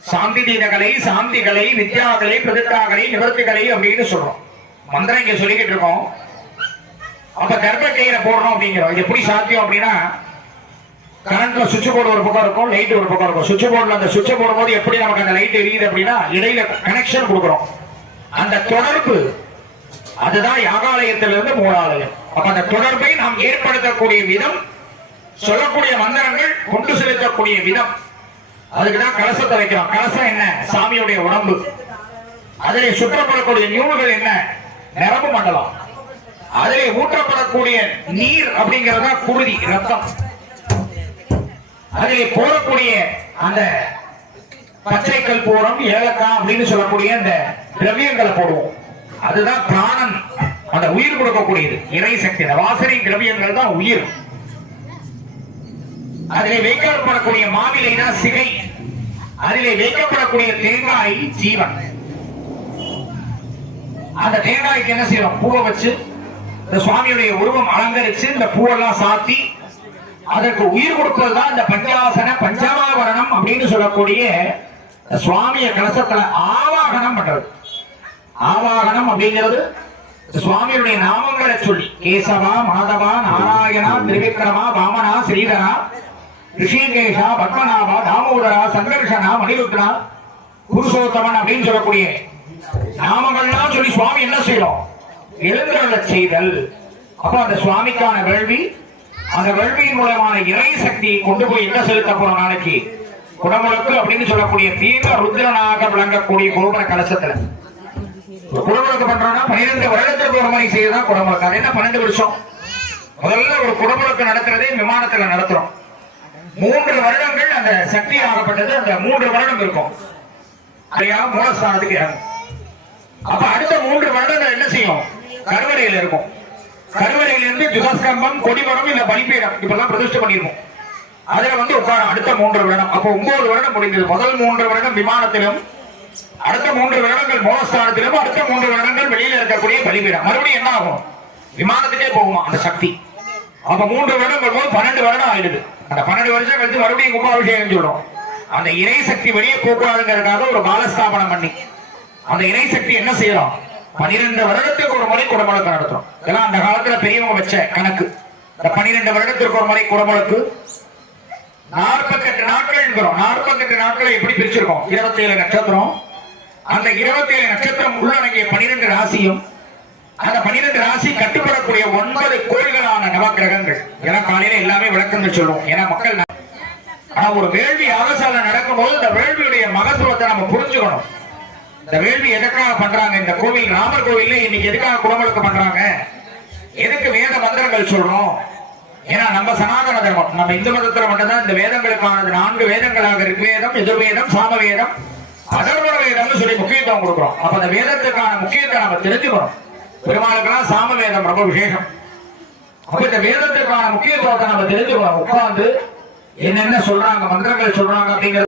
சாந்தி தீனகலை சாந்திகளை வித்யாகலை பிரதிகாக்களை நிவர்த்திகளை அப்படின்னு சொல்றோம். மந்திரம் இங்க சொல்லிக்கிட்டு இருக்கோம். அப்ப கர்ப்பக்கையில போடணும் அப்படிங்கிறோம். இது எப்படி சாத்தியம் அப்படின்னா கரண்ட்ல சுவிட்ச் போர்டு ஒரு பக்கம் இருக்கும் லைட் ஒரு பக்கம் இருக்கும். சுவிட்ச் போர்டுல அந்த சுவிட்ச் போடும்போது எப்படி நமக்கு அந்த லைட் எரியுது அப்படின்னா இடையில கனெக்ஷன் கொடுக்குறோம். அந்த தொடர்பு அதுதான் யாகாலயத்திலிருந்து மூலாலயம். அப்ப அந்த தொடர்பை நாம் ஏற்படுத்தக்கூடிய விதம் சொல்லக்கூடிய மந்திரங்கள் கொண்டு செலுத்தக்கூடிய விதம். அதுக்குதான் கலசத்தை வைக்கிறோம். கலசம் என்ன? சாமியுடைய உடம்பு. அதிலே சுற்றப்படக்கூடிய நூல்கள் என்ன? நரம்பு மண்டலம். அதிலே ஊற்றப்படக்கூடிய நீர் அப்படிங்கிறது குருதி ரத்தம். அதிலே போடக்கூடிய அந்த பச்சை கற்பூரம் ஏலக்காய் அப்படின்னு சொல்லக்கூடிய அந்த திரவியங்களை போடுவோம். அதுதான் பிராணன் அந்த உயிர் கொடுக்கக்கூடியது. இறை சக்தி அந்த வாசனை திரவியங்கள் தான் உயிர். அதிலே வைக்கப்படக்கூடிய மாவிலை தான் சிகை அதிலே வைக்கப்படக்கூடிய தேங்காய் ஜீவன். அந்த தேங்காய்க்கு என்ன செய்யறோம் பூவை வச்சு இந்த சுவாமியுடைய உருவம் அலங்கரிச்சு இந்த பூவெல்லாம் சாத்தி அதற்கு உயிர் கொடுப்பது தான் இந்த பஞ்சாசன பஞ்சமாவரணம் அப்படின்னு சொல்லக்கூடிய சுவாமிய கலசத்துல ஆவாகனம் பண்றது. ஆவாகனம் அப்படிங்கிறது சுவாமியுடைய நாமங்களை சொல்லி. கேசவா மாதவா நாராயணா திரிவிக்ரமா வாமனா ஸ்ரீதரா ரிஷிகேஷா பத்மநாபா தாமோதரா சங்கர்ஷனா மணிருத்னா புருஷோத்தமன் அப்படின்னு சொல்லக்கூடிய நாமங்கள்லாம் சொல்லி சுவாமி என்ன செய்யறோம்? எழுந்துள்ள செய்தல். அப்ப அந்த சுவாமிக்கான வேள்வி அந்த வேள்வியின் மூலமான இறை சக்தியை கொண்டு போய் என்ன செலுத்த போறோம் நாளைக்கு? குடமுழுக்கு அப்படின்னு சொல்லக்கூடிய தீவிர ருத்ரனாக விளங்கக்கூடிய குருபன கலசத்துல. ஒரு குடமுழுக்கு பண்றோம்னா பன்னிரெண்டு வருடத்துக்கு ஒரு முறை செய்யறதா குடமுழுக்கு. அது என்ன பன்னெண்டு வருஷம்? முதல்ல ஒரு குடமுழுக்கு நடத்துறதே விமானத்துல நடத்துறோம். மூன்று வருடங்கள் அந்த சக்தி ஆகப்பட்டது. அந்த மூன்று வருடம் இருக்கும். அதையா? மூலஸ்தானத்துக்கு இறங்கும். அப்ப அடுத்த மூன்று வருடங்கள் என்ன செய்யும்? கருவறையில் இருக்கும். கருவறையில இருந்து ஜுகஸ்கம்பம் கொடிமரம் இல்ல பலிப்பீடம் இப்பெல்லாம் பிரதிஷ்டை பண்ணிருக்கோம் அதுல வந்து உட்கார அடுத்த மூன்று வருடம். அப்போ ஒன்பது வருடம் முடிந்தது. முதல் மூன்று வருடம் விமானத்திலும் அடுத்த மூன்று வருடங்கள் மூலஸ்தானத்திலும் அடுத்த மூன்று வருடங்கள் வெளியில இருக்கக்கூடிய பலிபீடம். மறுபடியும் என்ன ஆகும்? விமானத்துக்கே போகுமா? அந்த சக்தி. அப்ப மூன்று வருடம் வரும்போது பன்னெண்டு வருடம் ஆயிடுது. அந்த பன்னெண்டு வருஷம் கழிச்சு மறுபடியும் கும்பாபிஷேகம் சொல்றோம். அந்த இறை சக்தி வெளியே போகக்கூடாதுங்கிறதுக்காக ஒரு பாலஸ்தாபனம் பண்ணி. அந்த இறை சக்தி என்ன செய்யறோம்? பனிரெண்டு வருடத்துக்கு ஒரு முறை குடமுழக்கு நடத்துறோம். இதெல்லாம் அந்த காலத்துல பெரியவங்க வச்ச கணக்கு. இந்த பனிரெண்டு வருடத்திற்கு ஒரு முறை குடமுழக்கு. நாற்பத்தெட்டு நாட்கள் நாற்பத்தெட்டு நாட்களை எப்படி பிரிச்சிருக்கோம்? இருபத்தி ஏழு நட்சத்திரம். அந்த இருபத்தி ஏழு நட்சத்திரம் உள்ளடங்கிய பனிரெண்டு ராசியும் அந்த பனிரெண்டு ராசி கட்டுப்படக்கூடிய ஒன்பது கோள்களான நவகிரகங்கள் ஏன்னா காலையில எல்லாமே விளக்கங்கள் சொல்லுவோம் ஏன்னா மக்கள் ஆனா ஒரு வேள்வி யாகசாலை நடக்கும்போது இந்த வேள்வியுடைய மகத்துவத்தை நம்ம புரிஞ்சுக்கணும். இந்த வேள்வி எதுக்காக பண்றாங்க? இந்த கோவில் ராமர் கோவில்ல இன்னைக்கு எதுக்காக குடமுழுக்கு பண்றாங்க? எதுக்கு வேத மந்திரங்கள் சொல்றோம்? ஏன்னா நம்ம சனாதன தர்மம். நம்ம இந்து மதத்துல மட்டும்தான் இந்த வேதங்களுக்கானது நான்கு வேதங்களாக ரிக்வேதம் எதிர்வேதம் சாமவேதம் அதர்வண வேதம்னு சொல்லி முக்கியத்துவம் கொடுக்குறோம். அப்ப அந்த வேதத்துக்கான முக்கியத்தை நம்ம தெரிஞ்சுக்கணும். பெருமாளுக்கெல்லாம் சாம வேதம் ரொம்ப விசேஷம். அப்ப இந்த வேதத்துக்கான முக்கியத்துவத்தை நம்ம தெரிஞ்சுக்கலாம் உட்கார்ந்து என்னென்ன சொல்றாங்க மந்திரங்கள் சொல்றாங்க அப்படிங்கிற